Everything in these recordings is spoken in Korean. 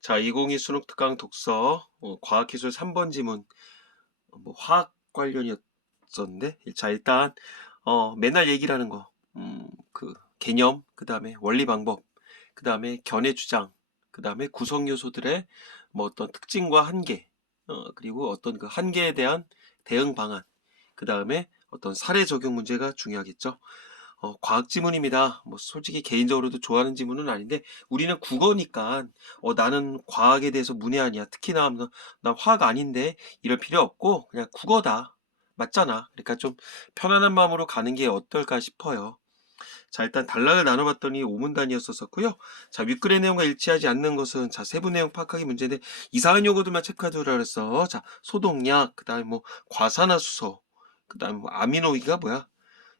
자, 2022 수능 특강 독서 과학기술 3번 지문 뭐 화학 관련이었었는데 자 일단 맨날 얘기를 하는 거 그 개념 그 다음에 원리 방법 그 다음에 견해 주장 그 다음에 구성 요소들의 뭐 어떤 특징과 한계 그리고 어떤 그 한계에 대한 대응 방안 그 다음에 어떤 사례 적용 문제가 중요하겠죠. 과학 지문입니다. 뭐 솔직히 개인적으로도 좋아하는 지문은 아닌데 우리는 국어니까 나는 과학에 대해서 문외한이야. 특히나 나 화학 아닌데 이럴 필요 없고 그냥 국어다. 맞잖아. 그러니까 좀 편안한 마음으로 가는 게 어떨까 싶어요. 자, 일단 단락을 나눠봤더니 5문단이었었고요. 자, 윗글의 내용과 일치하지 않는 것은 자, 세부 내용 파악하기 문제인데 이상한 용어들만 체크하두라 그랬어. 자, 소독약, 그다음에 뭐 과산화수소, 그다음에 뭐 아미노이가 뭐야?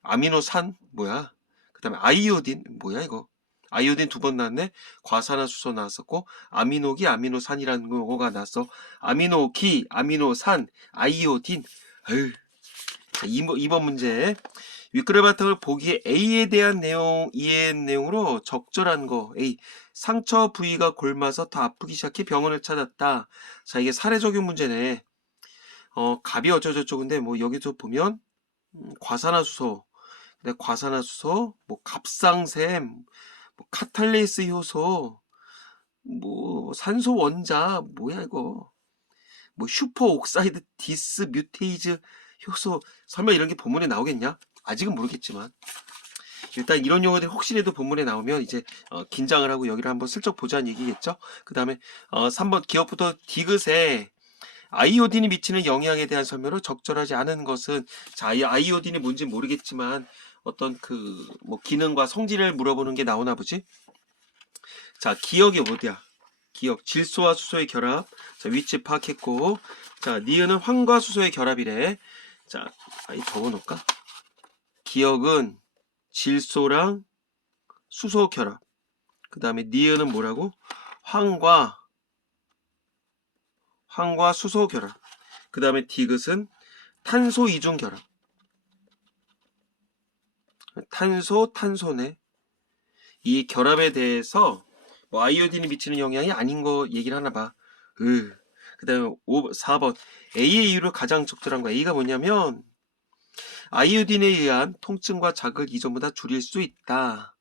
아미노산 뭐야? 그다음에 아이오딘 뭐야 이거? 아이오딘 두 번 나왔네. 과산화수소 나왔었고 아미노기, 아미노산이라는 용어가 나왔어. 아미노기, 아미노산, 아이오딘. 아유. 자, 2번 문제. 윗글의 바탕을 보기에 A에 대한 내용, 이해 내용으로 적절한 거. A. 상처 부위가 골마서 더 아프기 시작해 병원을 찾았다. 자, 이게 사례 적용 문제네. 갑이 어쩌저쩌고인데 뭐 여기서 보면 과산화수소 근데 과산화수소, 뭐 갑상샘, 뭐 카탈레이스 효소, 뭐 산소 원자, 뭐야 이거? 뭐 슈퍼 옥사이드 디스 뮤테이즈 효소, 설마 이런 게 본문에 나오겠냐? 아직은 모르겠지만 일단 이런 용어들이 혹시라도 본문에 나오면 이제 긴장을 하고 여기를 한번 슬쩍 보자는 얘기겠죠. 그 다음에 3번 기억부터 디귿에 아이오딘이 미치는 영향에 대한 설명으로 적절하지 않은 것은 자, 이 아이오딘이 뭔지 모르겠지만 어떤 그 뭐 기능과 성질을 물어보는 게 나오나 보지. 자, 기억이 어디야? 기억 질소와 수소의 결합. 자, 위치 파악했고 자, 니은은 황과 수소의 결합이래. 자, 이 적어 놓을까? 기억은 질소랑 수소 결합. 그 다음에 니은은 뭐라고? 황과 수소 결합. 그 다음에 디귿은 탄소 이중 결합. 탄소네. 이 결합에 대해서 뭐 아이오딘이 미치는 영향이 아닌 거 얘기를 하나 봐. 그 다음에 4번 A의 이유를 가장 적절한 거. A가 뭐냐면 아이오딘에 의한 통증과 자극을 이전보다 줄일 수 있다.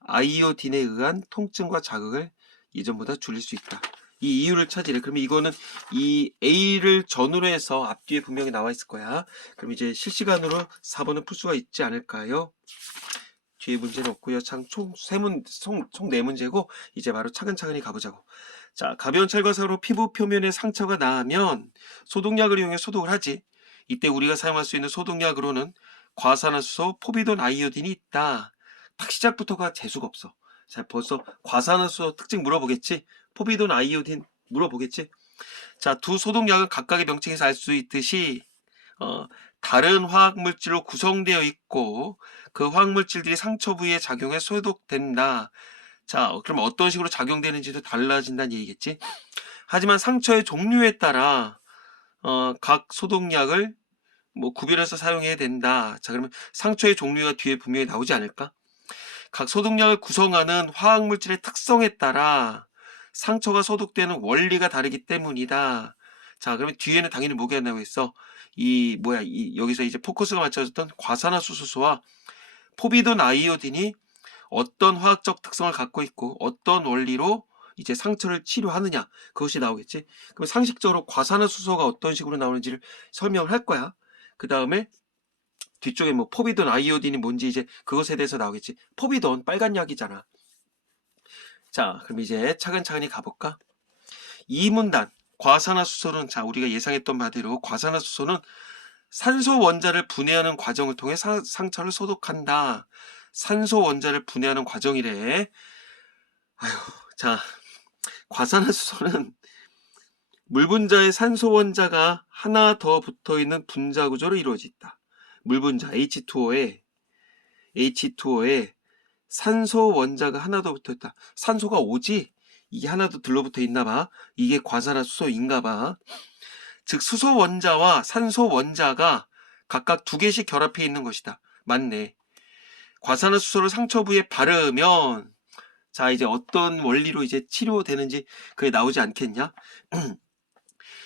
아이오딘에 의한 통증과 자극을 이전보다 줄일 수 있다. 이 이유를 찾으래. 그러면 이거는 이 A를 전후로 해서 앞뒤에 분명히 나와 있을 거야. 그럼 이제 실시간으로 4번은 풀 수가 있지 않을까요? 뒤에 문제는 없고요. 총 4문제고 이제 바로 차근차근히 가보자고. 자, 가벼운 찰과사로 피부 표면에 상처가 나면 소독약을 이용해 소독을 하지. 이때 우리가 사용할 수 있는 소독약으로는 과산화수소, 포비돈, 아이오딘이 있다. 딱 시작부터가 재수가 없어. 자, 벌써 과산화수소 특징 물어보겠지? 포비돈, 아이오딘 물어보겠지? 자, 두 소독약은 각각의 명칭에서 알 수 있듯이 어, 다른 화학물질로 구성되어 있고 그 화학물질들이 상처 부위에 작용해 소독된다. 자, 그럼 어떤 식으로 작용되는지도 달라진다는 얘기겠지. 하지만 상처의 종류에 따라 각 소독약을 뭐 구별해서 사용해야 된다. 자, 그러면 상처의 종류가 뒤에 분명히 나오지 않을까? 각 소독약을 구성하는 화학물질의 특성에 따라 상처가 소독되는 원리가 다르기 때문이다. 자, 그러면 뒤에는 당연히 뭐가 나오고 있어? 여기서 이제 포커스가 맞춰졌던 과산화수소와 포비돈 아이오딘이 어떤 화학적 특성을 갖고 있고 어떤 원리로 이제 상처를 치료하느냐 그것이 나오겠지. 그럼 상식적으로 과산화수소가 어떤 식으로 나오는지를 설명을 할 거야. 그 다음에 뒤쪽에 뭐 포비돈 아이오딘이 뭔지 이제 그것에 대해서 나오겠지. 포비돈 빨간 약이잖아. 자, 그럼 이제 차근차근히 가볼까? 이 문단 과산화수소는 자 우리가 예상했던 바대로 과산화수소는 산소 원자를 분해하는 과정을 통해 상처를 소독한다. 산소 원자를 분해하는 과정이래. 아휴, 자 과산화수소는 물 분자에 산소 원자가 하나 더 붙어 있는 분자 구조로 이루어져 있다. 물 분자 H2O에 산소 원자가 하나 더 붙어 있다. 산소가 오지? 이게 하나 더 들러붙어 있나 봐. 이게 과산화수소인가 봐. 즉 수소 원자와 산소 원자가 각각 2개씩 결합해 있는 것이다. 맞네. 과산화수소를 상처 부위에 바르면 자, 이제 어떤 원리로 이제 치료되는지 그게 나오지 않겠냐?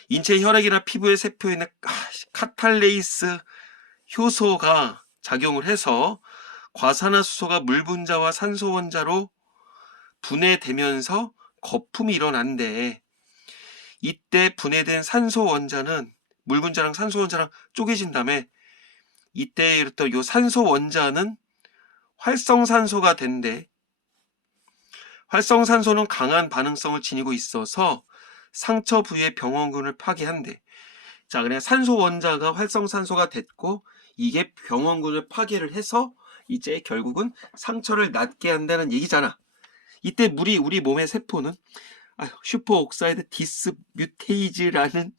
인체 혈액이나 피부의 세포에 있는 카탈레이스 효소가 작용을 해서 과산화수소가 물 분자와 산소 원자로 분해되면서 거품이 일어난대. 이때 분해된 산소 원자는 물 분자랑 산소 원자랑 쪼개진 다음에 이때 이랬던 요 산소 원자는 활성산소가 된대. 활성산소는 강한 반응성을 지니고 있어서 상처 부위의 병원균을 파괴한대. 자, 그냥 산소 원자가 활성산소가 됐고 이게 병원균을 파괴를 해서 이제 결국은 상처를 낫게 한다는 얘기잖아. 이때 우리 몸의 세포는 슈퍼옥사이드 디스뮤테이즈라는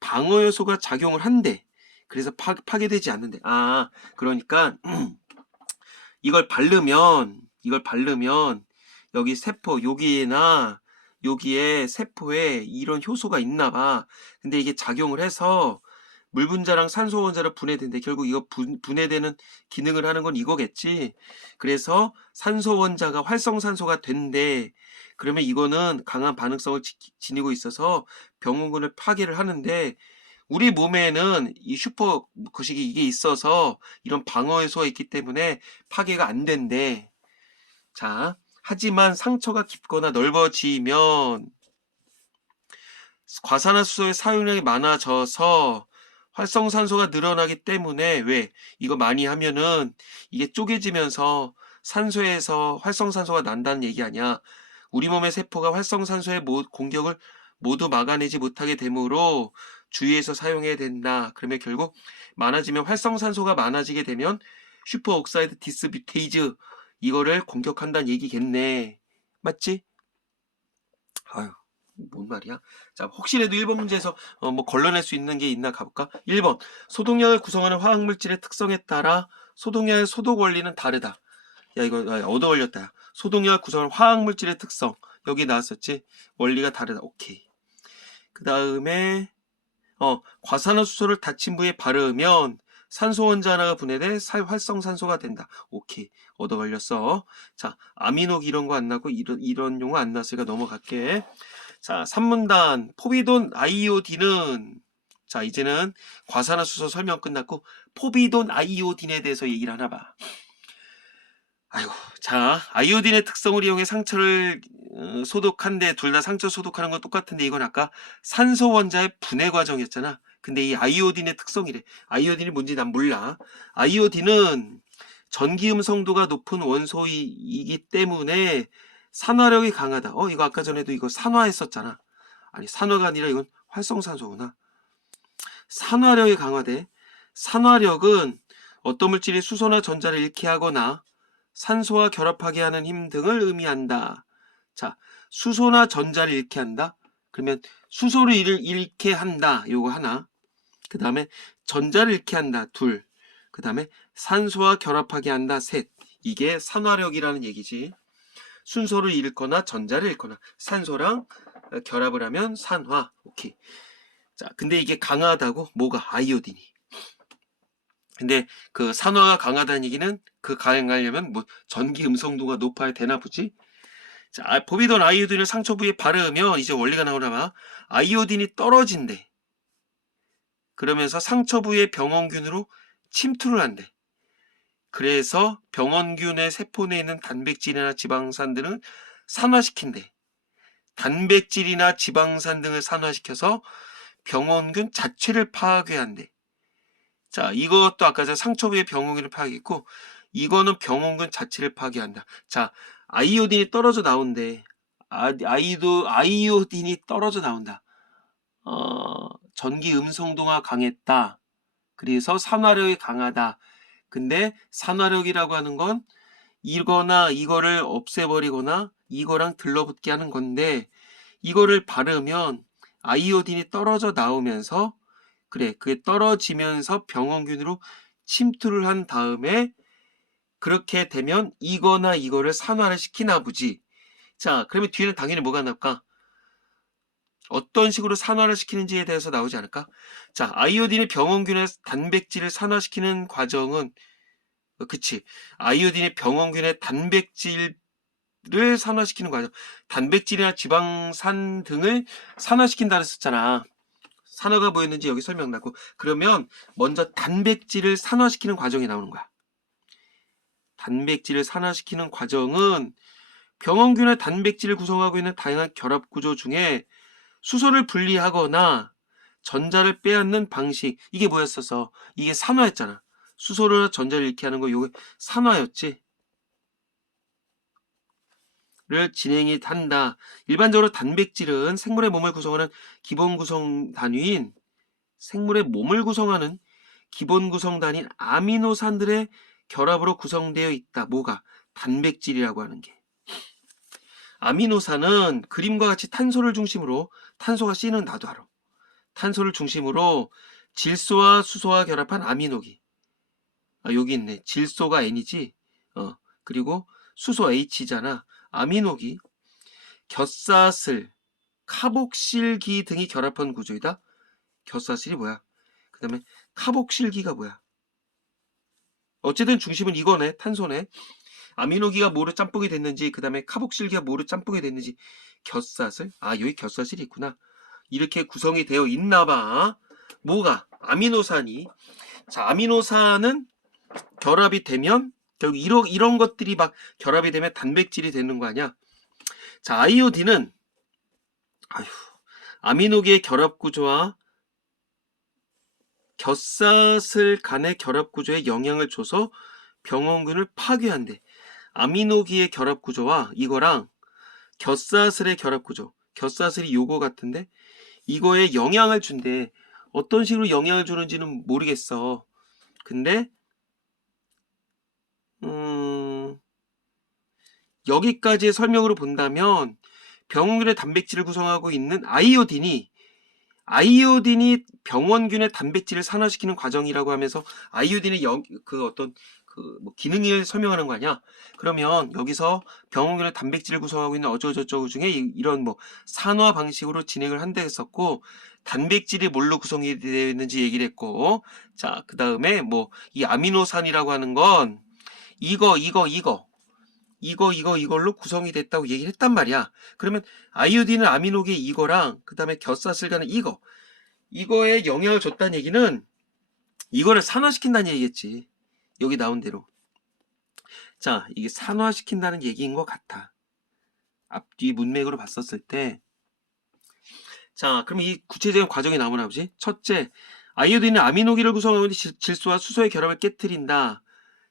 방어 요소가 작용을 한대. 그래서 파괴되지 않는데. 그러니까 이걸 바르면 여기 세포 여기에 세포에 이런 효소가 있나 봐. 근데 이게 작용을 해서 물 분자랑 산소 원자로 분해된대. 결국 이거 분해되는 기능을 하는 건 이거겠지. 그래서 산소 원자가 활성산소가 된대. 그러면 이거는 강한 반응성을 지니고 있어서 병원균을 파괴를 하는데 우리 몸에는 이 슈퍼 거시기 이게 있어서 이런 방어 요소가 있기 때문에 파괴가 안 된대. 자, 하지만 상처가 깊거나 넓어지면 과산화수소의 사용량이 많아져서 활성산소가 늘어나기 때문에 왜 이거 많이 하면은 이게 쪼개지면서 산소에서 활성산소가 난다는 얘기 아니야. 우리 몸의 세포가 활성산소의 공격을 모두 막아내지 못하게 되므로 주의해서 사용해야 된다. 그러면 결국 많아지면 활성산소가 많아지게 되면 슈퍼옥사이드 디스뮤테이즈 이거를 공격한다는 얘기겠네. 맞지? 아유, 뭔 말이야? 자, 혹시라도 1번 문제에서 뭐 걸러낼 수 있는 게 있나 가볼까? 1번. 소독약을 구성하는 화학물질의 특성에 따라 소독약의 소독 원리는 다르다. 야, 이거 얻어 걸렸다. 소독약을 구성하는 화학물질의 특성. 여기 나왔었지? 원리가 다르다. 오케이. 그 다음에 과산화수소를 다친 부위에 바르면 산소 원자 하나가 분해돼 활성산소가 된다. 오케이. 얻어 걸렸어. 자, 아미노 이런 거 안 나고 이런 용어 안 나왔으니까 넘어갈게. 자, 3문단 포비돈 아이오딘은 자, 이제는 과산화수소 설명 끝났고 포비돈 아이오딘에 대해서 얘기를 하나 봐. 아이고, 자, 아이오딘의 특성을 이용해 상처를 소독한데 둘 다 상처 소독하는 건 똑같은데 이건 아까 산소 원자의 분해 과정이었잖아. 근데 이 아이오딘의 특성이래. 아이오딘이 뭔지 난 몰라. 아이오딘은 전기 음성도가 높은 원소이기 때문에 산화력이 강하다. 이거 아까 전에도 이거 산화했었잖아. 아니, 산화가 아니라 이건 활성산소구나. 산화력이 강하대. 산화력은 어떤 물질이 수소나 전자를 잃게 하거나 산소와 결합하게 하는 힘 등을 의미한다. 자, 수소나 전자를 잃게 한다. 그러면 수소를 잃게 한다. 요거 하나. 그 다음에 전자를 잃게 한다. 둘. 그 다음에 산소와 결합하게 한다. 셋. 이게 산화력이라는 얘기지. 순서를 잃거나 전자를 잃거나 산소랑 결합을 하면 산화. 오케이. 자, 근데 이게 강하다고? 뭐가? 아이오딘이. 근데 그 산화가 강하다는 얘기는 그 강하려면 뭐 전기 음성도가 높아야 되나 보지? 자, 포비돈 아이오딘을 상처 부위에 바르면 이제 원리가 나오나 봐. 아이오딘이 떨어진대. 그러면서 상처 부위의 병원균으로 침투를 한대. 그래서 병원균의 세포 내에 있는 단백질이나 지방산 등을 산화시킨대. 단백질이나 지방산 등을 산화시켜서 병원균 자체를 파괴한대. 자, 이것도 아까 전 상처 부위의 병원균을 파괴했고 이거는 병원균 자체를 파괴한다. 자, 아이오딘이 떨어져 나온대. 아이오딘이 떨어져 나온다. 전기 음성도가 강했다. 그래서 산화력이 강하다. 근데 산화력이라고 하는 건 이거를 없애버리거나 이거랑 들러붙게 하는 건데 이거를 바르면 아이오딘이 떨어져 나오면서 그게 떨어지면서 병원균으로 침투를 한 다음에 그렇게 되면 이거나 이거를 산화를 시키나 보지. 자, 그러면 뒤에는 당연히 뭐가 나올까? 어떤 식으로 산화를 시키는지에 대해서 나오지 않을까? 자, 아이오딘이 병원균의 단백질을 산화시키는 과정은 그치. 아이오딘이 병원균의 단백질을 산화시키는 과정. 단백질이나 지방산 등을 산화시킨다고 했었잖아. 산화가 뭐였는지 여기 설명 나고. 그러면 먼저 단백질을 산화시키는 과정이 나오는 거야. 단백질을 산화시키는 과정은 병원균의 단백질을 구성하고 있는 다양한 결합 구조 중에 수소를 분리하거나 전자를 빼앗는 방식. 이게 뭐였어서? 이게 산화였잖아. 수소를 전자를 잃게 하는 거 이게 산화였지. 를 진행이 한다. 일반적으로 단백질은 생물의 몸을 구성하는 기본 구성 단위인 생물의 몸을 구성하는 기본 구성 단위인 아미노산들의 결합으로 구성되어 있다. 뭐가? 단백질이라고 하는 게. 아미노산은 그림과 같이 탄소를 중심으로 탄소가 C는 나도 알아. 탄소를 중심으로 질소와 수소와 결합한 아미노기. 여기 있네. 질소가 N이지. 그리고 수소 H잖아. 아미노기, 곁사슬, 카복실기 등이 결합한 구조이다. 곁사슬이 뭐야? 그 다음에 카복실기가 뭐야? 어쨌든 중심은 이거네. 탄소네. 아미노기가 뭐로 짬뽕이 됐는지, 그 다음에 카복실기가 뭐로 짬뽕이 됐는지. 곁사슬? 여기 곁사슬이 있구나. 이렇게 구성이 되어 있나봐. 뭐가? 아미노산이. 자, 아미노산은 결합이 되면 결국 이런 것들이 막 결합이 되면 단백질이 되는 거 아니야. 자, 아이오딘은 아미노기의 결합 구조와 곁사슬 간의 결합 구조에 영향을 줘서 병원균을 파괴한대. 아미노기의 결합 구조와 이거랑 곁사슬의 결합 구조. 곁사슬이 요거 같은데 이거에 영향을 준대. 어떤 식으로 영향을 주는지는 모르겠어. 근데 여기까지의 설명으로 본다면 병원균의 단백질을 구성하고 있는 아이오딘이 병원균의 단백질을 산화시키는 과정이라고 하면서 아이오딘의 뭐 기능을 설명하는 거 아니야? 그러면 여기서 병원균의 단백질을 구성하고 있는 어쩌고저쩌고 중에 이런 뭐 산화 방식으로 진행을 한다 했었고 단백질이 뭘로 구성이 되어 있는지 얘기를 했고 자, 그 다음에 뭐 이 아미노산이라고 하는 건 이걸로 구성이 됐다고 얘기를 했단 말이야. 그러면 아이오딘은 아미노기의 이거랑 그 다음에 곁사슬간의 이거에 영향을 줬다는 얘기는 이거를 산화시킨다는 얘기겠지. 여기 나온 대로. 자, 이게 산화시킨다는 얘기인 것 같아. 앞뒤 문맥으로 봤었을 때. 자, 그럼 이 구체적인 과정이 나오나 보지? 첫째, 아이오딘은 아미노기를 구성하고 있는 질소와 수소의 결합을 깨트린다.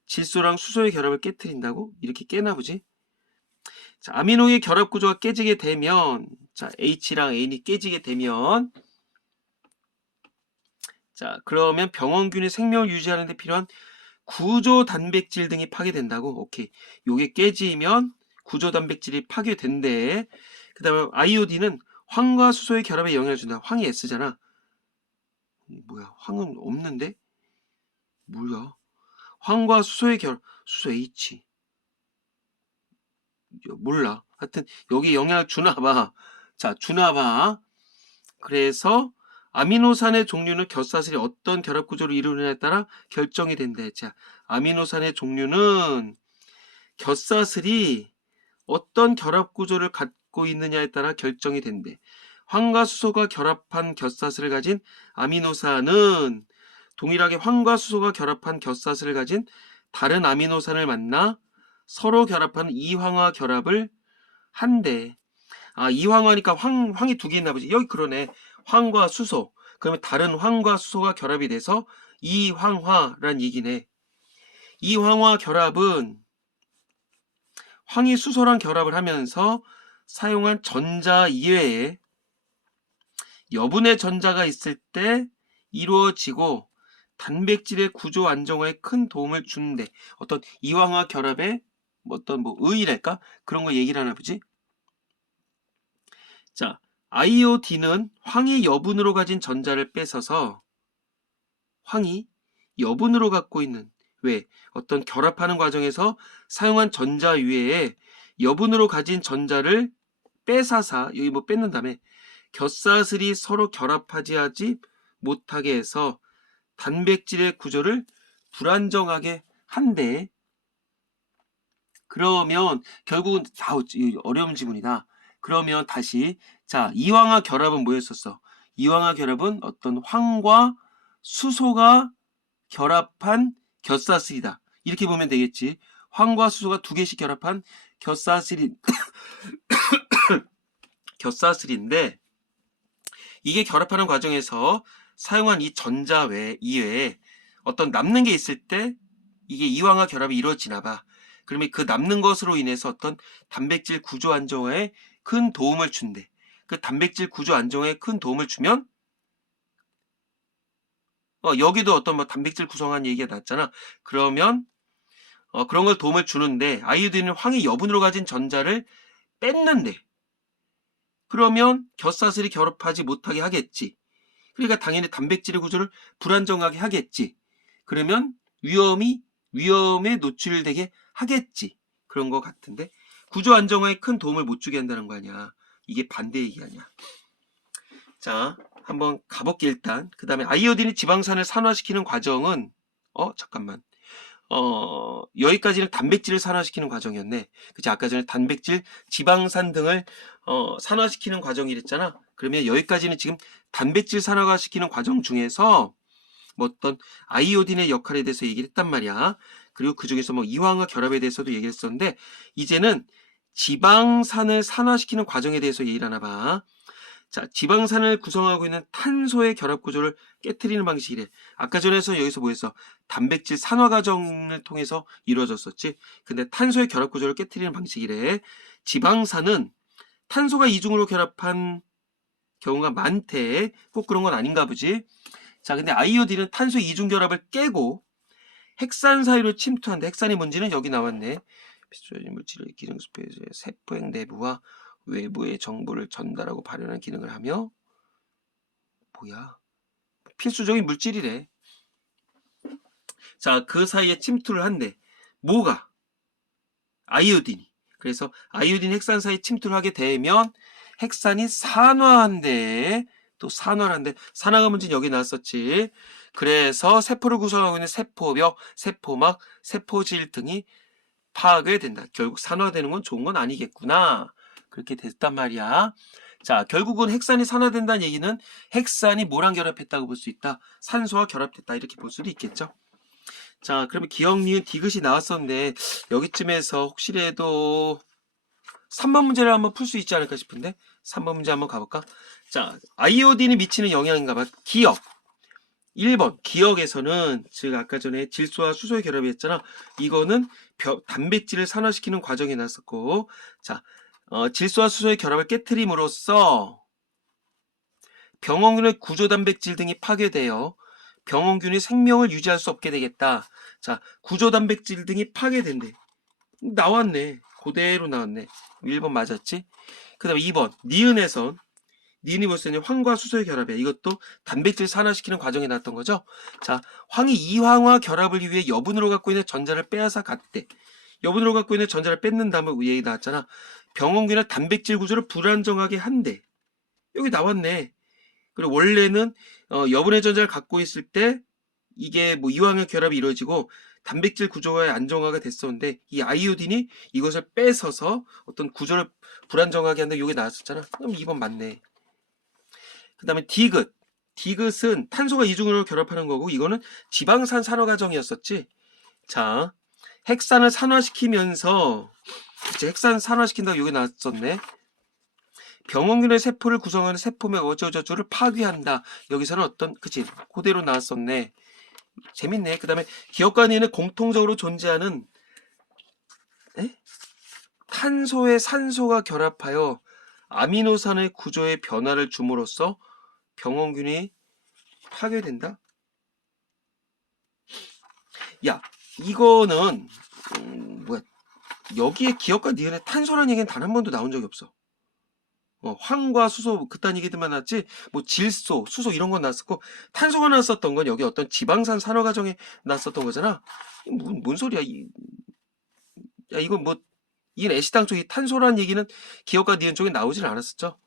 질소랑 수소의 결합을 깨트린다고? 이렇게 깨나 보지? 자, 아미노의 결합 구조가 깨지게 되면 자, H랑 N이 깨지게 되면 자, 그러면 병원균의 생명을 유지하는 데 필요한 구조 단백질 등이 파괴된다고. 오케이. 요게 깨지면 구조 단백질이 파괴된대. 그다음에 아이오딘은 황과 수소의 결합에 영향을 준다. 황이 S잖아. 뭐야? 황은 없는데? 뭐야? 황과 수소의 결합, 수소 H. 몰라. 하여튼 여기 영향을 주나 봐. 자, 주나 봐. 그래서 아미노산의 종류는 곁사슬이 어떤 결합 구조를 이루느냐에 따라 결정이 된대. 자, 아미노산의 종류는 곁사슬이 어떤 결합 구조를 갖고 있느냐에 따라 결정이 된대. 황과 수소가 결합한 곁사슬을 가진 아미노산은 동일하게 황과 수소가 결합한 곁사슬을 가진 다른 아미노산을 만나 서로 결합한 이황화 결합을 한대. 이황화니까 황이 두 개 있나 보지. 여기 그러네. 황과 수소. 그러면 다른 황과 수소가 결합이 돼서 이황화란 얘기네. 이황화 결합은 황이 수소랑 결합을 하면서 사용한 전자 이외에 여분의 전자가 있을 때 이루어지고 단백질의 구조 안정화에 큰 도움을 주는데 어떤 이황화 결합의 어떤 뭐 의의랄까? 그런 거 얘기를 하나 보지? 자, 아이오딘은 황이 여분으로 가진 전자를 뺏어서 황이 여분으로 갖고 있는 왜? 어떤 결합하는 과정에서 사용한 전자 위에 여분으로 가진 전자를 빼사사 여기 뭐 뺏는 다음에 곁사슬이 서로 결합하지 못하게 해서 단백질의 구조를 불안정하게 한데, 그러면 결국은 어려운 지문이다. 그러면 다시 자, 이황화 결합은 뭐였었어? 이황화 결합은 어떤 황과 수소가 결합한 겹사슬이다. 이렇게 보면 되겠지. 황과 수소가 두 개씩 결합한 겹사슬이 겹사슬인데, 이게 결합하는 과정에서 사용한 이 전자 이외에 어떤 남는 게 있을 때 이게 이황화 결합이 이루어지나 봐. 그러면 그 남는 것으로 인해서 어떤 단백질 구조 안정화에 큰 도움을 준대. 그 단백질 구조 안정화에 큰 도움을 주면 여기도 어떤 뭐 단백질 구성한 얘기가 나왔잖아. 그러면 그런 걸 도움을 주는데, 아이오딘은 황이 여분으로 가진 전자를 뺐는데, 그러면 겹사슬이 결합하지 못하게 하겠지. 그러니까 당연히 단백질의 구조를 불안정하게 하겠지. 그러면 위험에 노출되게 하겠지. 그런 거 같은데, 구조 안정화에 큰 도움을 못 주게 한다는 거 아니야. 이게 반대 얘기 아니야. 자, 한번 가볼게 일단. 그 다음에 아이오딘이 지방산을 산화시키는 과정은 잠깐만. 여기까지는 단백질을 산화시키는 과정이었네. 그치? 아까 전에 단백질, 지방산 등을 산화시키는 과정이랬잖아. 그러면 여기까지는 지금 단백질 산화시키는 과정 중에서 뭐 어떤 아이오딘의 역할에 대해서 얘기를 했단 말이야. 그리고 그 중에서 뭐 이황화 결합에 대해서도 얘기를 했었는데, 이제는 지방산을 산화시키는 과정에 대해서 얘기를 하나 봐. 자, 지방산을 구성하고 있는 탄소의 결합 구조를 깨트리는 방식이래. 아까 전에서 여기서 뭐 했어? 단백질 산화 과정을 통해서 이루어졌었지. 근데 탄소의 결합 구조를 깨트리는 방식이래. 지방산은 탄소가 이중으로 결합한 경우가 많대. 꼭 그런 건 아닌가 보지. 자, 근데 아이오딘은 탄소 이중 결합을 깨고 핵산 사이로 침투한다. 핵산이 뭔지는 여기 나왔네. 필수적인 물질을 기능수표에서 세포의 내부와 외부의 정보를 전달하고 발현하는 기능을 하며, 뭐야? 필수적인 물질이래. 자, 그 사이에 침투를 한대. 뭐가? 아이오딘이. 그래서 아이오딘 핵산 사이에 침투를 하게 되면 핵산이 산화한대. 또 산화를 한대. 산화가 문제는 여기 나왔었지. 그래서 세포를 구성하고 있는 세포벽, 세포막, 세포질 등이 파괴된다. 결국 산화되는 건 좋은 건 아니겠구나. 그렇게 됐단 말이야. 자, 결국은 핵산이 산화된다는 얘기는 핵산이 뭐랑 결합했다고 볼 수 있다? 산소와 결합됐다. 이렇게 볼 수도 있겠죠. 자, 그러면 기억, 니은, 디귿이 나왔었는데 여기쯤에서 혹시라도 3번 문제를 한번 풀 수 있지 않을까 싶은데 3번 문제 한번 가볼까? 자, 아이오딘이 미치는 영향인가 봐. 기억. 1번 기억에서는, 즉 아까 전에 질소와 수소의 결합이 했잖아. 이거는 단백질을 산화시키는 과정이 났었고, 자, 질소와 수소의 결합을 깨트림으로써 병원균의 구조 단백질 등이 파괴되어 병원균이 생명을 유지할 수 없게 되겠다. 자, 구조 단백질 등이 파괴된대. 나왔네. 그대로 나왔네. 1번 맞았지? 그 다음에 2번 니은에선, 니은이 벌써 황과 수소의 결합이야. 이것도 단백질 산화시키는 과정에 나왔던 거죠. 자, 황이 이황화 결합을 위해 여분으로 갖고 있는 전자를 빼앗아 갔대. 여분으로 갖고 있는 전자를 뺏는 다음에 얘기 나왔잖아. 병원균의 단백질 구조를 불안정하게 한대. 여기 나왔네. 그리고 원래는 여분의 전자를 갖고 있을 때 이게 뭐 이황화 결합이 이루어지고 단백질 구조가 안정화가 됐었는데, 이 아이오딘이 이것을 뺏어서 어떤 구조를 불안정하게 한다. 여기 나왔었잖아. 그럼 2번 맞네. 그 다음에 디귿. 디귿은 탄소가 이중으로 결합하는 거고, 이거는 지방산 산화 과정이었었지. 자, 핵산을 산화시키면서, 그치, 핵산 산화시킨다고 여기 나왔었네. 병원균의 세포를 구성하는 세포맥 어쩌고저쩌고를 파괴한다. 여기서는 어떤, 그치, 그대로 나왔었네. 재밌네. 그 다음에 기억과 니은은 공통적으로 존재하는 탄소에 산소가 결합하여 아미노산의 구조에 변화를 줌으로써 병원균이 파괴된다? 야, 이거는 뭐야? 여기에 기억과 니은에 탄소라는 얘기는 단 한 번도 나온 적이 없어. 황과 수소 그딴 얘기들만 나왔지, 뭐 질소, 수소 이런 건 나왔었고, 탄소가 나왔었던 건 여기 어떤 지방산 산화 과정에 나왔었던 거잖아. 뭔 소리야? 야, 이건 뭐, 이건 애시당초 이 탄소라는 얘기는 기억과 니은 쪽에 나오진 않았었죠.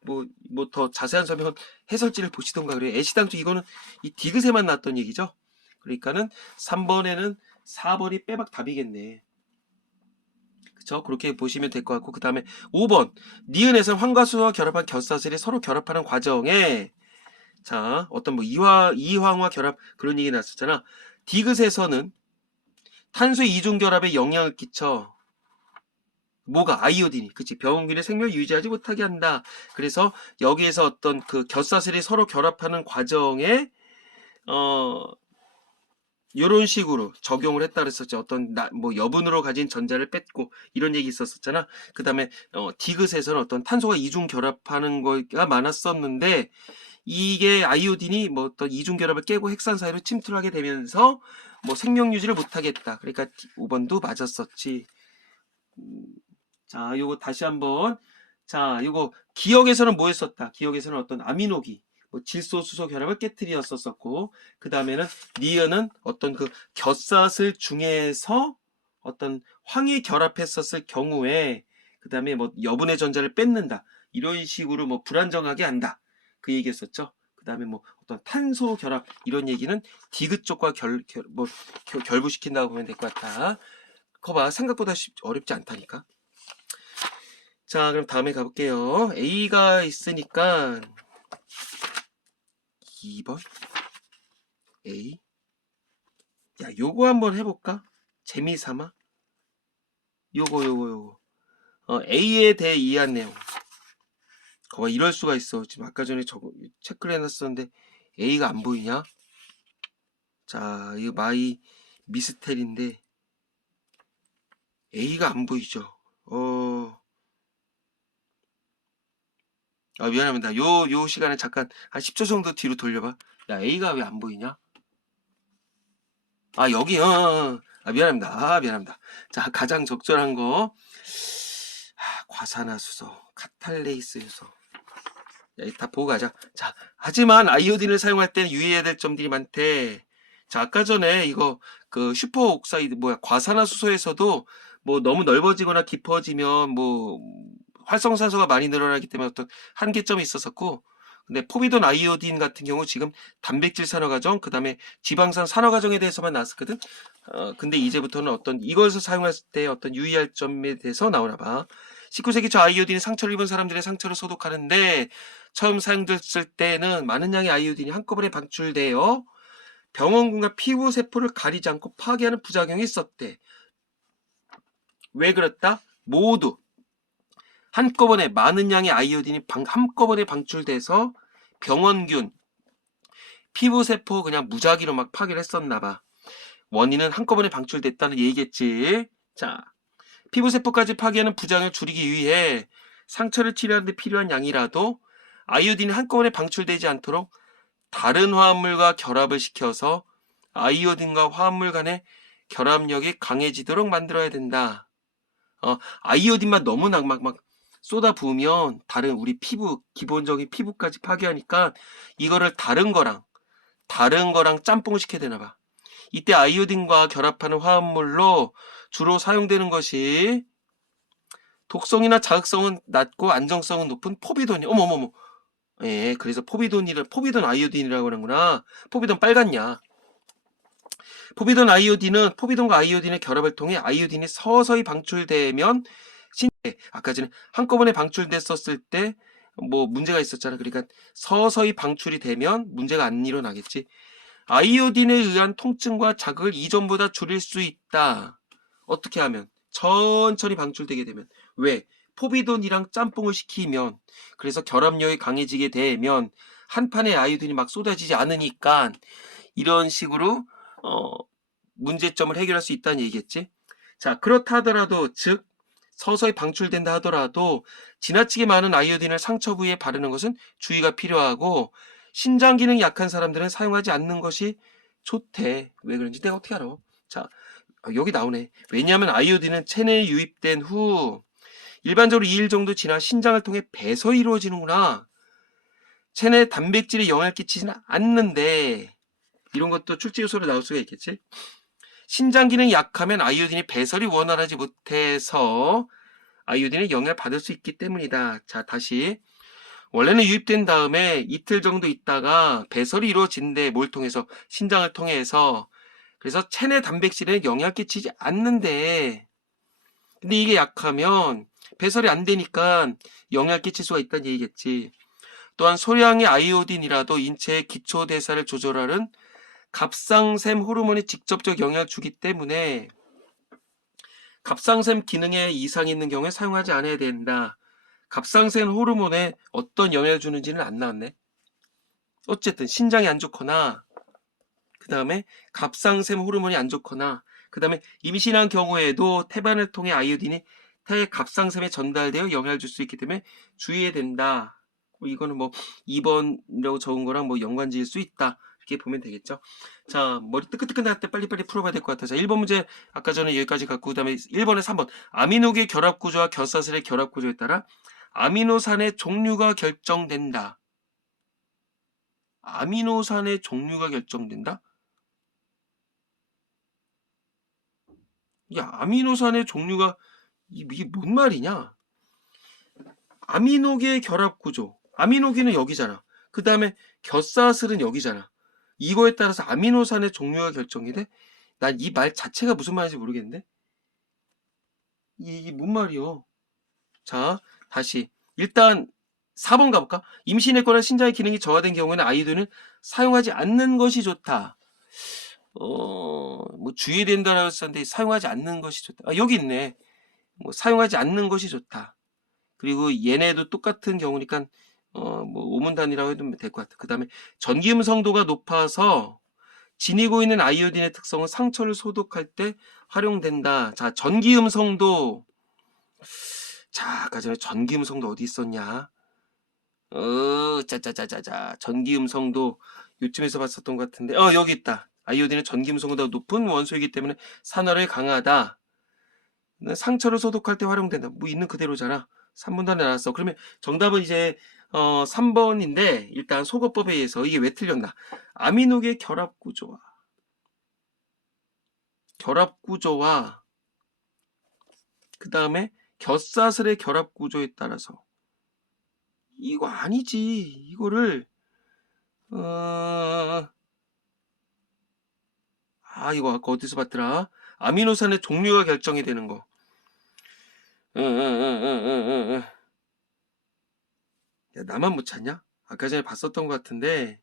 뭐 더 자세한 설명은 해설지를 보시던가 그래요. 애시당초 이거는 이 디귿에만 나왔던 얘기죠. 그러니까는 3번에는 4번이 빼박 답이겠네. 그쵸? 그렇게 보시면 될 것 같고, 그 다음에 5번. 니은에서 황과 수소와 결합한 겹사슬이 서로 결합하는 과정에, 자, 어떤 뭐 이황화 결합, 그런 얘기 나왔었잖아. 디귿에서는 탄소 이중 결합에 영향을 끼쳐. 뭐가? 아이오딘이. 그치? 병원균의 생명을 유지하지 못하게 한다. 그래서 여기에서 어떤 그 겹사슬이 서로 결합하는 과정에, 이런 식으로 적용을 했다 그랬었죠. 어떤 뭐 여분으로 가진 전자를 뺐고 이런 얘기 있었었잖아. 그 다음에 디귿에서는 어떤 탄소가 이중 결합하는 거가 많았었는데 이게 아이오딘이 뭐 어떤 이중 결합을 깨고 핵산 사이로 침투를 하게 되면서 뭐 생명 유지를 못하겠다. 그러니까 5번도 맞았었지. 자, 요거 다시 한번. 자, 요거 기억에서는 뭐 했었다? 기억에서는 어떤 아미노기, 뭐 질소 수소 결합을 깨뜨렸었고, 그 다음에는 니은은 어떤 그 겹사슬 중에서 어떤 황이 결합했었을 경우에, 그 다음에 뭐 여분의 전자를 뺏는다. 이런 식으로 뭐 불안정하게 한다. 그 얘기했었죠. 그 다음에 뭐 어떤 탄소 결합 이런 얘기는 디귿 쪽과 결부시킨다고 보면 될 것 같다. 그거 봐, 생각보다 어렵지 않다니까. 자, 그럼 다음에 가볼게요. A가 있으니까 2번 A. 야, 요거 한번 해볼까? 재미삼아. 요거. A에 대해 이해한 내용. 거봐, 이럴 수가 있어. 지금 아까 전에 저거 체크를 해놨었는데 A가 안 보이냐? 자, 이거 마이 미스텔인데 A가 안 보이죠? 미안합니다. 요 시간에 잠깐 한 10초 정도 뒤로 돌려봐. 야, A가 왜 안 보이냐? 여기, 미안합니다. 미안합니다. 자, 가장 적절한 거. 과산화수소, 카탈레이스 요소. 야, 다 보고 가자. 자, 하지만 아이오딘을 사용할 때는 유의해야 될 점들이 많대. 자, 아까 전에 이거, 슈퍼옥사이드, 과산화수소에서도 뭐 너무 넓어지거나 깊어지면 활성산소가 많이 늘어나기 때문에 어떤 한계점이 있었었고, 근데 포비돈 아이오딘 같은 경우 지금 단백질 산화과정, 그 다음에 지방산 산화과정에 대해서만 나왔었거든. 근데 이제부터는 어떤 이것을 사용할 때 어떤 유의할 점에 대해서 나오나 봐. 19세기 초 아이오딘이 상처를 입은 사람들의 상처를 소독하는데 처음 사용됐을 때는 많은 양의 아이오딘이 한꺼번에 방출되어 병원군과 피부 세포를 가리지 않고 파괴하는 부작용이 있었대. 왜 그랬다? 모두 한꺼번에 많은 양의 아이오딘이 한꺼번에 방출돼서 병원균, 피부세포 그냥 무작위로 막 파괴를 했었나 봐. 원인은 한꺼번에 방출됐다는 얘기겠지. 자, 피부세포까지 파괴하는 부작용을 줄이기 위해 상처를 치료하는 데 필요한 양이라도 아이오딘이 한꺼번에 방출되지 않도록 다른 화합물과 결합을 시켜서 아이오딘과 화합물 간의 결합력이 강해지도록 만들어야 된다. 아이오딘만 너무 막 쏟아 부으면 다른 우리 피부, 기본적인 피부까지 파괴하니까 이거를 다른 거랑 짬뽕을 시켜야 되나 봐. 이때 아이오딘과 결합하는 화합물로 주로 사용되는 것이 독성이나 자극성은 낮고 안정성은 높은 포비돈이. 어머머머. 예, 그래서 포비돈 아이오딘이라고 하는구나. 포비돈 빨갛냐. 포비돈과 아이오딘의 결합을 통해 아이오딘이 서서히 방출되면 아까 전에 한꺼번에 방출됐었을 때 뭐 문제가 있었잖아. 그러니까 서서히 방출이 되면 문제가 안 일어나겠지. 아이오딘에 의한 통증과 자극을 이전보다 줄일 수 있다. 어떻게 하면? 천천히 방출되게 되면. 왜? 포비돈이랑 짬뽕을 시키면, 그래서 결합력이 강해지게 되면 한 판에 아이오딘이 막 쏟아지지 않으니까 이런 식으로 문제점을 해결할 수 있다는 얘기겠지. 자, 그렇다 하더라도, 즉 서서히 방출된다 하더라도 지나치게 많은 아이오딘을 상처 부위에 바르는 것은 주의가 필요하고, 신장 기능이 약한 사람들은 사용하지 않는 것이 좋대. 왜 그런지 내가 어떻게 알아? 자, 여기 나오네. 왜냐하면 아이오딘은 체내에 유입된 후 일반적으로 2일 정도 지나 신장을 통해 배서 이루어지는구나. 체내 단백질에 영향을 끼치지는 않는데, 이런 것도 출제 요소로 나올 수가 있겠지. 신장 기능이 약하면 아이오딘이 배설이 원활하지 못해서 아이오딘의 영향을 받을 수 있기 때문이다. 자, 다시. 원래는 유입된 다음에 이틀 정도 있다가 배설이 이루어진대. 뭘 통해서? 신장을 통해서. 그래서 체내 단백질에 영향을 끼치지 않는데, 근데 이게 약하면 배설이 안 되니까 영향을 끼칠 수가 있다는 얘기겠지. 또한 소량의 아이오딘이라도 인체의 기초 대사를 조절하는 갑상샘 호르몬에 직접적 영향을 주기 때문에 갑상샘 기능에 이상이 있는 경우에 사용하지 않아야 된다. 갑상샘 호르몬에 어떤 영향을 주는지는 안 나왔네. 어쨌든 신장이 안 좋거나, 그 다음에 갑상샘 호르몬이 안 좋거나, 그 다음에 임신한 경우에도 태반을 통해 아이오딘이 태 갑상샘에 전달되어 영향을 줄 수 있기 때문에 주의해야 된다. 이거는 뭐 2번이라고 적은 거랑 뭐 연관지을 수 있다. 이렇게 보면 되겠죠. 자, 머리 뜨끈뜨끈할 때 빨리빨리 풀어봐야 될 것 같아서 1번 문제 아까 전에 여기까지 갖고, 그 다음에 1번에 3번 아미노계 결합구조와 겨사슬의 결합구조에 따라 아미노산의 종류가 결정된다. 아미노산의 종류가 결정된다? 야, 아미노산의 종류가 이게 뭔 말이냐? 아미노계 결합구조. 아미노계는 여기잖아. 그 다음에 겨사슬은 여기잖아. 이거에 따라서 아미노산의 종류가 결정이 돼? 난 이 말 자체가 무슨 말인지 모르겠는데? 이게 뭔 말이요? 자, 다시. 일단 4번 가볼까? 임신했거나 신장의 기능이 저하된 경우에는 아이들은 사용하지 않는 것이 좋다. 뭐 주의해야 된다라고 했었는데 사용하지 않는 것이 좋다. 아, 여기 있네. 뭐 사용하지 않는 것이 좋다. 그리고 얘네도 똑같은 경우니까 뭐 오문단이라고 해도 될 것 같아. 그 다음에 전기음 성도가 높아서 지니고 있는 아이오딘의 특성은 상처를 소독할 때 활용된다. 자, 전기음 성도. 자, 아까 전에 전기음 성도 어디 있었냐? 짜짜짜짜짜. 전기음 성도 요쯤에서 봤었던 것 같은데. 여기 있다. 아이오딘은 전기음 성도가 높은 원소이기 때문에 산화력이 강하다. 상처를 소독할 때 활용된다. 뭐 있는 그대로잖아. 3분 단에 나왔어. 그러면 정답은 이제 3번인데 일단 소거법에 의해서 이게 왜 틀렸나? 아미노계 결합구조와 그 다음에 겨사슬의 결합구조에 따라서 이거 아니지. 이거를 이거 아까 어디서 봤더라? 아미노산의 종류가 결정이 되는 거. 야, 나만 못 찾냐? 아까 전에 봤었던 것 같은데.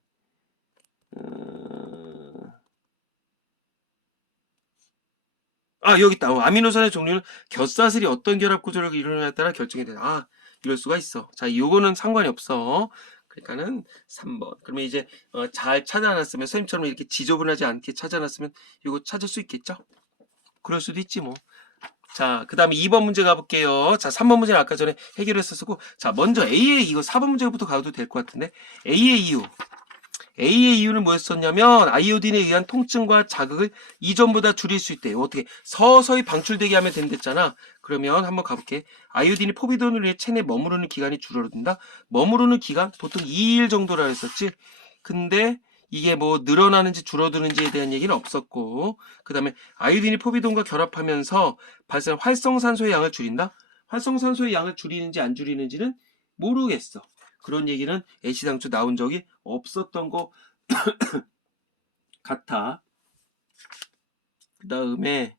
여기 있다. 아미노산의 종류는 겨사슬이 어떤 결합 구조를 이루느냐에 따라 결정이 된다. 이럴 수가 있어. 자, 요거는 상관이 없어. 그러니까는 3번. 그러면 이제 잘 찾아놨으면 선생님처럼 이렇게 지저분하지 않게 찾아놨으면 요거 찾을 수 있겠죠? 그럴 수도 있지 뭐. 자, 그 다음에 2번 문제 가볼게요. 자, 3번 문제는 아까 전에 해결했었고, 자, 먼저 A의 이거 4번 문제부터 가도 될 것 같은데, A의 이유. A의 이유는 뭐였었냐면 아이오딘에 의한 통증과 자극을 이전보다 줄일 수 있대요. 어떻게 서서히 방출되게 하면 된댔잖아. 그러면 한번 가볼게. 아이오딘이 포비돈을 위해 체내에 머무르는 기간이 줄어든다. 머무르는 기간 보통 2일 정도라 했었지. 근데 이게 뭐 늘어나는지 줄어드는지에 대한 얘기는 없었고, 그 다음에 아이오딘이 포비돈과 결합하면서 발생한 활성산소의 양을 줄인다. 활성산소의 양을 줄이는지 안 줄이는지는 모르겠어. 그런 얘기는 애시당초 나온 적이 없었던 것 같아. 그 다음에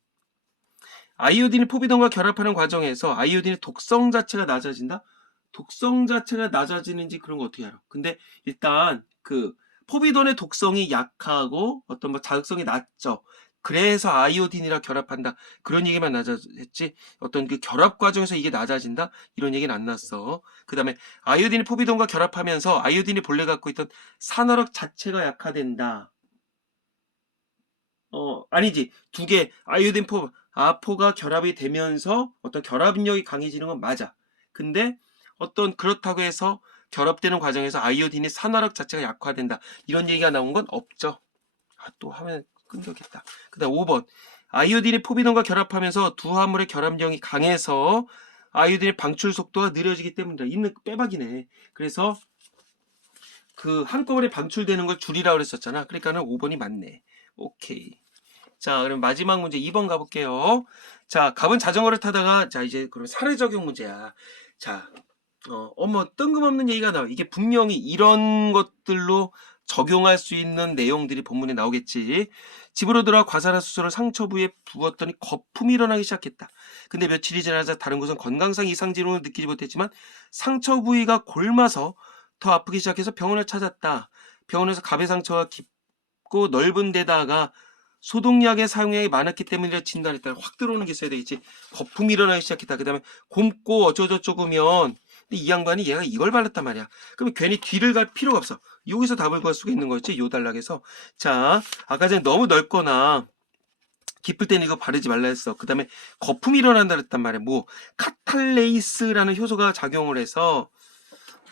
아이오딘이 포비돈과 결합하는 과정에서 아이오딘의 독성 자체가 낮아진다? 독성 자체가 낮아지는지 그런 거 어떻게 알아? 근데 일단 그 포비돈의 독성이 약하고 어떤 뭐 자극성이 낮죠. 그래서 아이오딘이랑 결합한다. 그런 얘기만 낮아졌지. 어떤 그 결합 과정에서 이게 낮아진다? 이런 얘기는 안 났어. 그 다음에 아이오딘이 포비돈과 결합하면서 아이오딘이 본래 갖고 있던 산화력 자체가 약화된다. 아니지. 두 개, 아이오딘 아포가 결합이 되면서 어떤 결합력이 강해지는 건 맞아. 근데 어떤 그렇다고 해서 결합되는 과정에서 아이오딘의 산화력 자체가 약화된다. 이런 얘기가 나온 건 없죠. 또 화면 끊겼겠다. 그 다음 5번. 아이오딘이 포비돈과 결합하면서 두 화물의 결합력이 강해서 아이오딘의 방출 속도가 느려지기 때문이다. 있는 빼박이네. 그래서 그 한꺼번에 방출되는 걸 줄이라고 그랬었잖아. 그러니까는 5번이 맞네. 오케이. 자, 그럼 마지막 문제 2번 가볼게요. 자, 갑은 자전거를 타다가, 자, 이제 그럼 사례 적용 문제야. 자, 뜬금없는 얘기가 나와. 이게 분명히 이런 것들로 적용할 수 있는 내용들이 본문에 나오겠지. 집으로 들어와 과산화수소를 상처 부위에 부었더니 거품이 일어나기 시작했다. 근데 며칠이 지나자 다른 곳은 건강상 이상 징후를 느끼지 못했지만 상처 부위가 골마서 더 아프기 시작해서 병원을 찾았다. 병원에서 갑의 상처가 깊고 넓은 데다가 소독약의 사용량이 많았기 때문이라 진단했다. 확 들어오는 게 있어야 되겠지. 거품이 일어나기 시작했다. 그 다음에 곰고 어쩌고저쩌고면 근데 이 양반이 얘가 이걸 발랐단 말이야. 그러면 괜히 뒤를 갈 필요가 없어. 여기서 답을 구할 수가 있는 거지. 요 단락에서. 자, 아까 전에 너무 넓거나 깊을 때는 이거 바르지 말라 했어. 그 다음에 거품이 일어난다 그랬단 말이야. 뭐 카탈레이스라는 효소가 작용을 해서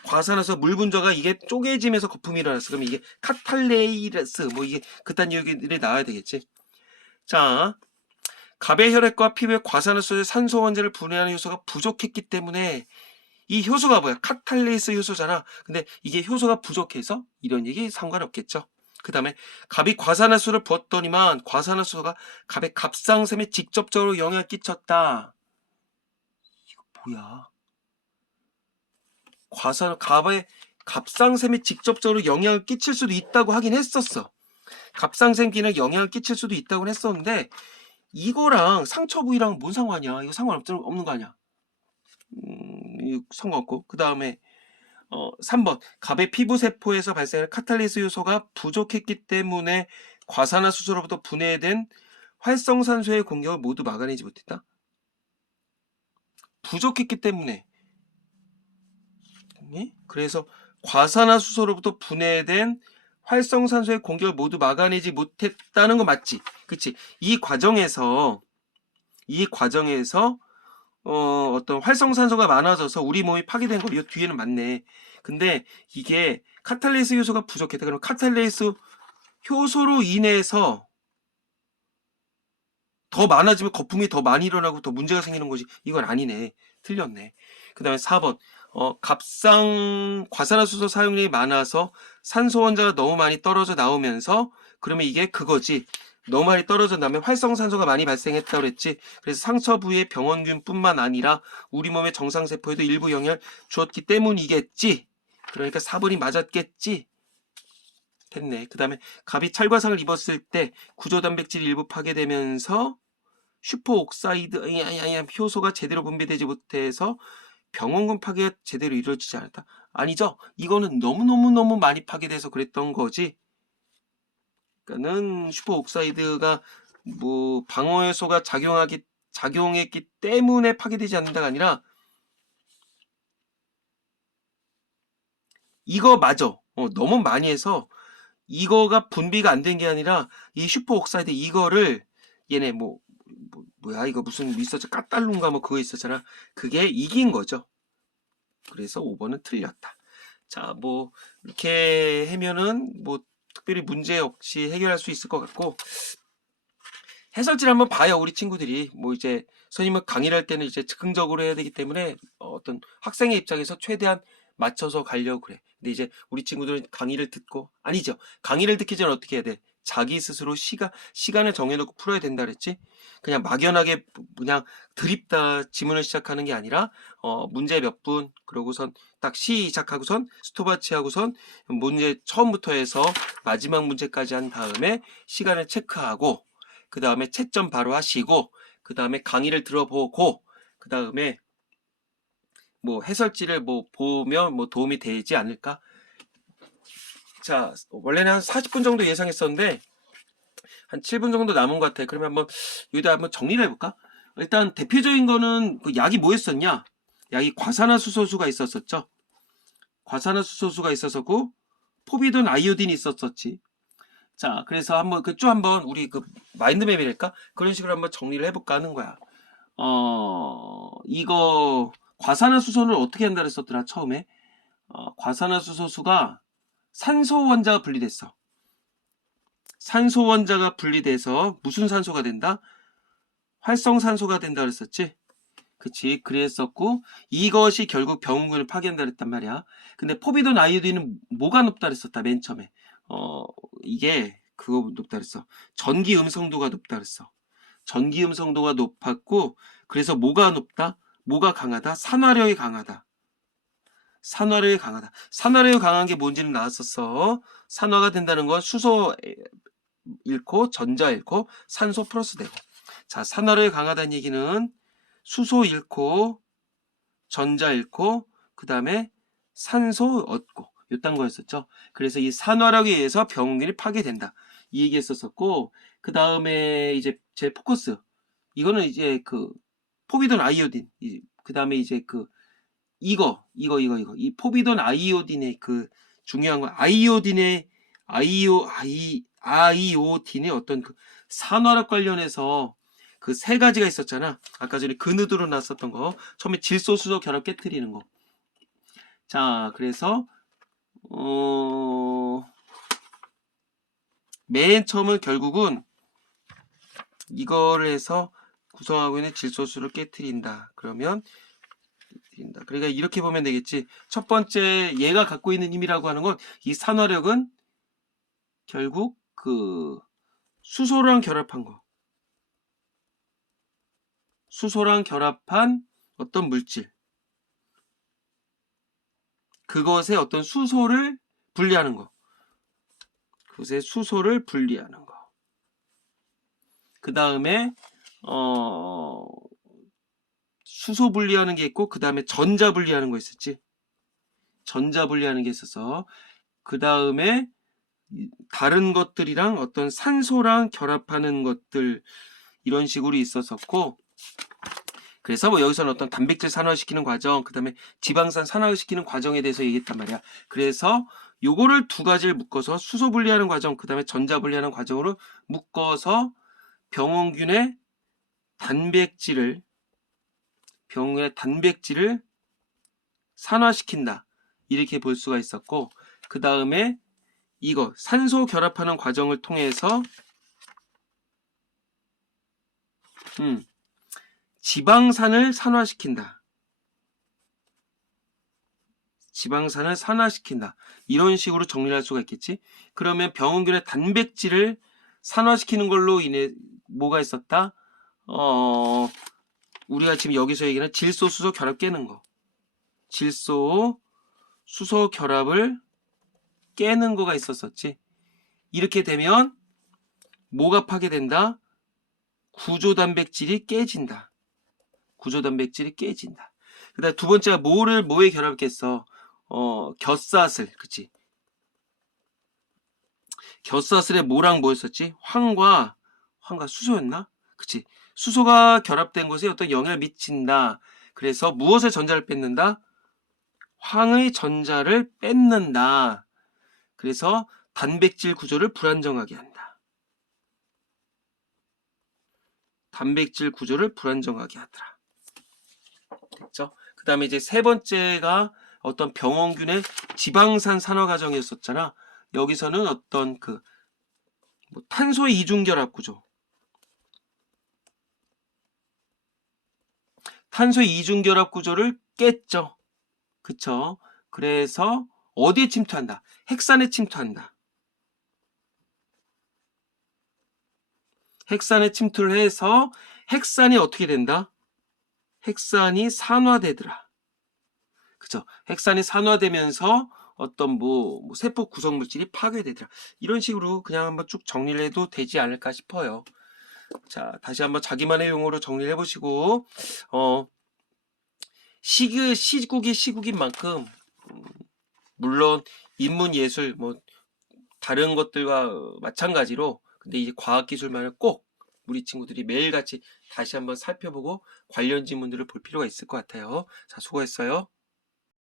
과산화수 물 분자가 이게 쪼개지면서 거품이 일어났어. 그러면 이게 카탈레이스 뭐 이게 그딴 얘기들이 나와야 되겠지. 자, 갑의 혈액과 피부에 과산화수소의 산소 원자를 분해하는 효소가 부족했기 때문에 이 효소가 뭐야? 카탈레이스 효소잖아. 근데 이게 효소가 부족해서 이런 얘기 상관없겠죠. 그 다음에 갑이 과산화수소를 부었더니만 과산화수소가 갑의 갑상샘에 직접적으로 영향을 끼쳤다. 이거 뭐야? 갑의 갑상샘에 직접적으로 영향을 끼칠 수도 있다고 하긴 했었어. 갑상샘 기능에 영향을 끼칠 수도 있다고 했었는데 이거랑 상처 부위랑 뭔 상관이야? 이거 상관없는 거 아니야? 이거 상관없고. 그 다음에 3번 갑의 피부세포에서 발생하는 카탈리스 요소가 부족했기 때문에 과산화수소로부터 분해된 활성산소의 공격을 모두 막아내지 못했다. 부족했기 때문에. 그래서 과산화수소로부터 분해된 활성산소의 공격을 모두 막아내지 못했다는 거 맞지? 그치? 이 과정에서 어떤 활성산소가 많아져서 우리 몸이 파괴된 거, 이 뒤에는 맞네. 근데 이게 카탈레이스 효소가 부족했다. 그럼 카탈레이스 효소로 인해서 더 많아지면 거품이 더 많이 일어나고 더 문제가 생기는 거지. 이건 아니네. 틀렸네. 그 다음에 4번. 과산화수소 사용량이 많아서 산소 원자가 너무 많이 떨어져 나오면서 그러면 이게 그거지. 너무 많이 떨어져 나면 활성산소가 많이 발생했다고 그랬지. 그래서 상처 부위의 병원균뿐만 아니라 우리 몸의 정상세포에도 일부 영향을 주었기 때문이겠지. 그러니까 4번이 맞았겠지. 됐네. 그 다음에 갑이 찰과상을 입었을 때 구조단백질이 일부 파괴되면서 슈퍼옥사이드 효소가 제대로 분비되지 못해서 병원군 파괴가 제대로 이루어지지 않았다. 아니죠. 이거는 너무너무 많이 파괴돼서 그랬던 거지. 그러니까는 슈퍼옥사이드가 뭐 방어효소가 작용했기 때문에 파괴되지 않는다가 아니라 이거 맞아. 너무 많이 해서 이거가 분비가 안 된 게 아니라 이 슈퍼옥사이드 이거를 얘네 뭐야 이거 무슨 리서치 까딸룬가 뭐 그거 있었잖아. 그게 이긴 거죠. 그래서 5번은 틀렸다. 자, 뭐 이렇게 하면은 뭐 특별히 문제 없이 해결할 수 있을 것 같고 해설지를 한번 봐요. 우리 친구들이 뭐 이제 선생님은 강의를 할 때는 이제 즉흥적으로 해야 되기 때문에 어떤 학생의 입장에서 최대한 맞춰서 가려고 그래. 근데 이제 우리 친구들은 강의를 듣고 아니죠. 강의를 듣기 전에 어떻게 해야 돼? 자기 스스로 시간을 정해놓고 풀어야 된다 그랬지? 그냥 막연하게 그냥 드립다 지문을 시작하는 게 아니라 문제 몇 분 그러고선 딱 시작하고선 스톱워치 하고선 문제 처음부터 해서 마지막 문제까지 한 다음에 시간을 체크하고 그 다음에 채점 바로 하시고 그 다음에 강의를 들어보고 그 다음에 뭐 해설지를 뭐 보면 뭐 도움이 되지 않을까? 자, 원래는 한 40분 정도 예상했었는데 한 7분 정도 남은 것 같아. 그러면 여기다 한번 정리를 해볼까? 일단 대표적인 거는 그 약이 뭐였었냐? 약이 과산화수소수가 있었었죠. 과산화수소수가 있었었고 포비돈 아이오딘이 있었었지. 자, 그래서 한번 그쪽 한번 우리 그 마인드맵이랄까? 그런 식으로 한번 정리를 해볼까 하는 거야. 이거 과산화수소를 어떻게 한다 그랬었더라 처음에? 과산화수소수가 산소 원자가 분리됐어. 산소 원자가 분리돼서 무슨 산소가 된다? 활성산소가 된다 그랬었지? 그치? 그랬었고 이것이 결국 병원군을 파괴한다 그랬단 말이야. 근데 포비돈 아이오딘은 뭐가 높다 그랬었다 맨 처음에. 이게 그거 높다 그랬어. 전기 음성도가 높다 그랬어. 전기 음성도가 높았고 그래서 뭐가 높다? 뭐가 강하다? 산화력이 강하다. 산화력이 강하다. 산화력이 강한 게 뭔지는 나왔었어. 산화가 된다는 건 수소 잃고 전자 잃고 산소 플러스 되고. 자, 산화력이 강하다는 얘기는 수소 잃고 전자 잃고 그 다음에 산소 얻고 요딴 거였었죠. 그래서 이 산화력에 의해서 병원균이 파괴된다. 이 얘기 했었었고, 그 다음에 이제 제 포커스. 이거는 이제 그 포비돈 아이오딘. 그 다음에 이제 그 이거. 이 포비돈 아이오딘의 그 중요한 거. 아이오딘의 어떤 그 산화력 관련해서 그 세 가지가 있었잖아. 아까 전에 근으로 났었던 거. 처음에 질소 수소 결합 깨뜨리는 거. 자, 그래서 맨 처음은 결국은 이거를 해서 구성하고 있는 질소수를 깨뜨린다. 그러면 그러니까 이렇게 보면 되겠지. 첫 번째 얘가 갖고 있는 힘이라고 하는 건 이 산화력은 결국 그 수소랑 결합한 거. 수소랑 결합한 어떤 물질. 그것의 어떤 수소를 분리하는 거. 그것의 수소를 분리하는 거. 그 다음에 수소 분리하는 게 있고 그 다음에 전자 분리하는 거 있었지. 전자 분리하는 게 있어서 그 다음에 다른 것들이랑 어떤 산소랑 결합하는 것들 이런 식으로 있었었고, 그래서 뭐 여기서는 어떤 단백질 산화시키는 과정, 그 다음에 지방산 산화시키는 과정에 대해서 얘기했단 말이야. 그래서 요거를 두 가지를 묶어서 수소 분리하는 과정, 그 다음에 전자 분리하는 과정으로 묶어서 병원균의 단백질을 산화시킨다. 이렇게 볼 수가 있었고, 그 다음에 이거 산소 결합하는 과정을 통해서 지방산을 산화시킨다. 지방산을 산화시킨다. 이런 식으로 정리할 수가 있겠지. 그러면 병원균의 단백질을 산화시키는 걸로 인해 뭐가 있었다? 우리가 지금 여기서 얘기하는 질소 수소 결합 깨는 거. 질소 수소 결합을 깨는 거가 있었었지. 이렇게 되면 뭐가 파괴된다? 구조 단백질이 깨진다. 구조 단백질이 깨진다. 그다음 두 번째가 뭐에 결합했겠어? 곁사슬, 그치? 곁사슬에 뭐랑 뭐였었지? 황과 수소였나? 그치? 수소가 결합된 것에 어떤 영향을 미친다. 그래서 무엇의 전자를 뺏는다? 황의 전자를 뺏는다. 그래서 단백질 구조를 불안정하게 한다. 단백질 구조를 불안정하게 하더라. 됐죠? 그 다음에 이제 세 번째가 어떤 병원균의 지방산 산화 과정이었었잖아. 여기서는 어떤 탄소 이중결합 구조. 탄소 이중결합 구조를 깼죠. 그쵸? 그래서 어디에 침투한다? 핵산에 침투한다. 핵산에 침투를 해서 핵산이 어떻게 된다? 핵산이 산화되더라. 그쵸? 핵산이 산화되면서 어떤 세포 구성 물질이 파괴되더라. 이런 식으로 그냥 한번 쭉 정리를 해도 되지 않을까 싶어요. 자, 다시 한번 자기만의 용어로 정리를 해보시고, 시국이 시국인 만큼, 물론 인문예술 다른 것들과 마찬가지로 근데 이제 과학기술만을 꼭 우리 친구들이 매일같이 다시 한번 살펴보고 관련 지문들을 볼 필요가 있을 것 같아요. 자, 수고했어요.